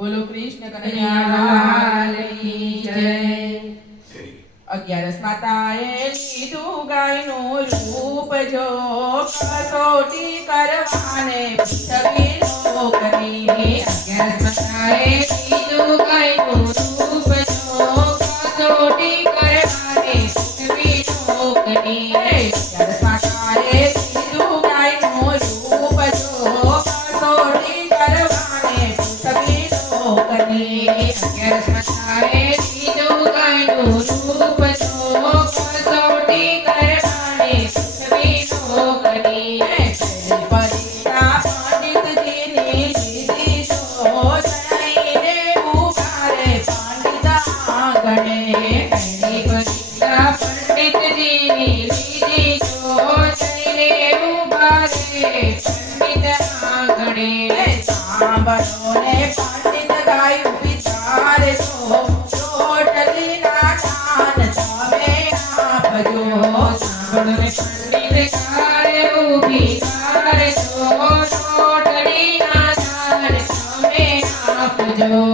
બોલો કૃષ્ણ કનૈયાલાલની જય. અગિયારસ માતાએ લીધું ગાયનું રૂપ જો કસોટી કરવાને પૃથ્વી પંડિત આંગણે સાંભળો ને પંડિત ગાયું વિચાર તો ચોટલી ના કાન જાવે ના ભજો સાંભળો ને પંડિત કાળે ઉભી કાળે તો ચોટલી ના કાન જાવે ના ભજો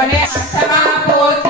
I'm gonna make Ganesh Samapoti.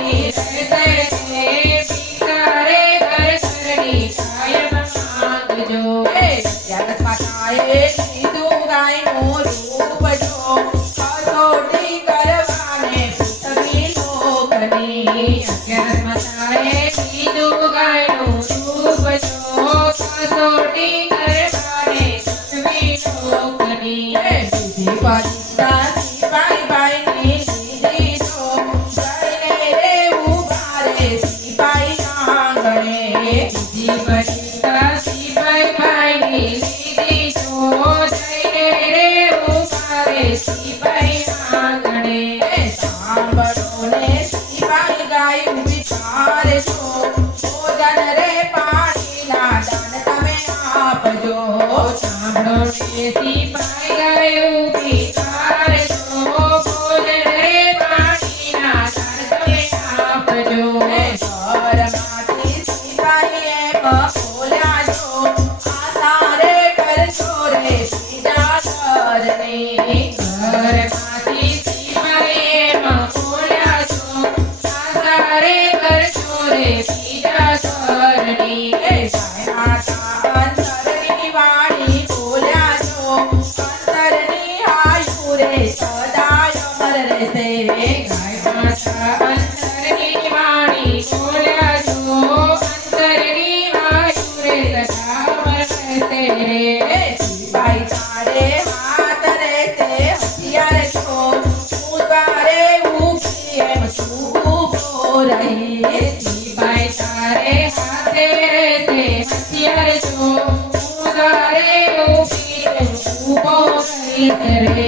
Alex. Sin querer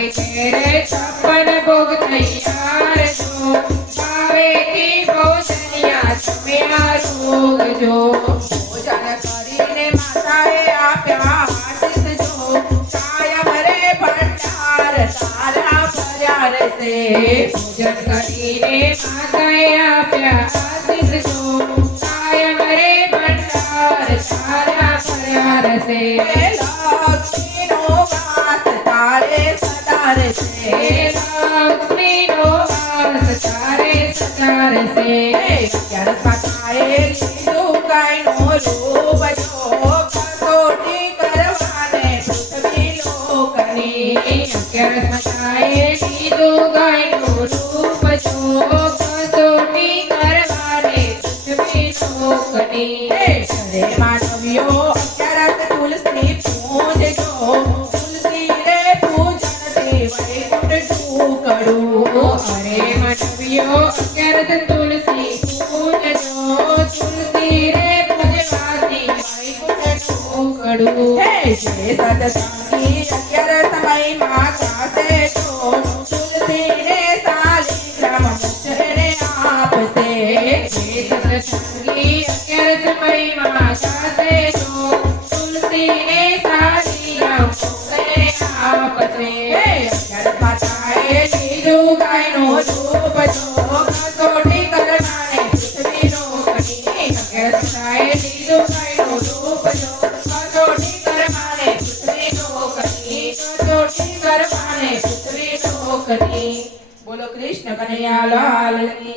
हरे तेरे छप्पन भोग भोजनिया तुम्हें सोग जो। भोजन भरे भंडार, सारा भजार से। भोजन करीने माताए आप आशीष जो। काया भरे भंडार, सारा भजार से। लक्ष्मी तारे aparecer. ఒకడు ലാലാലി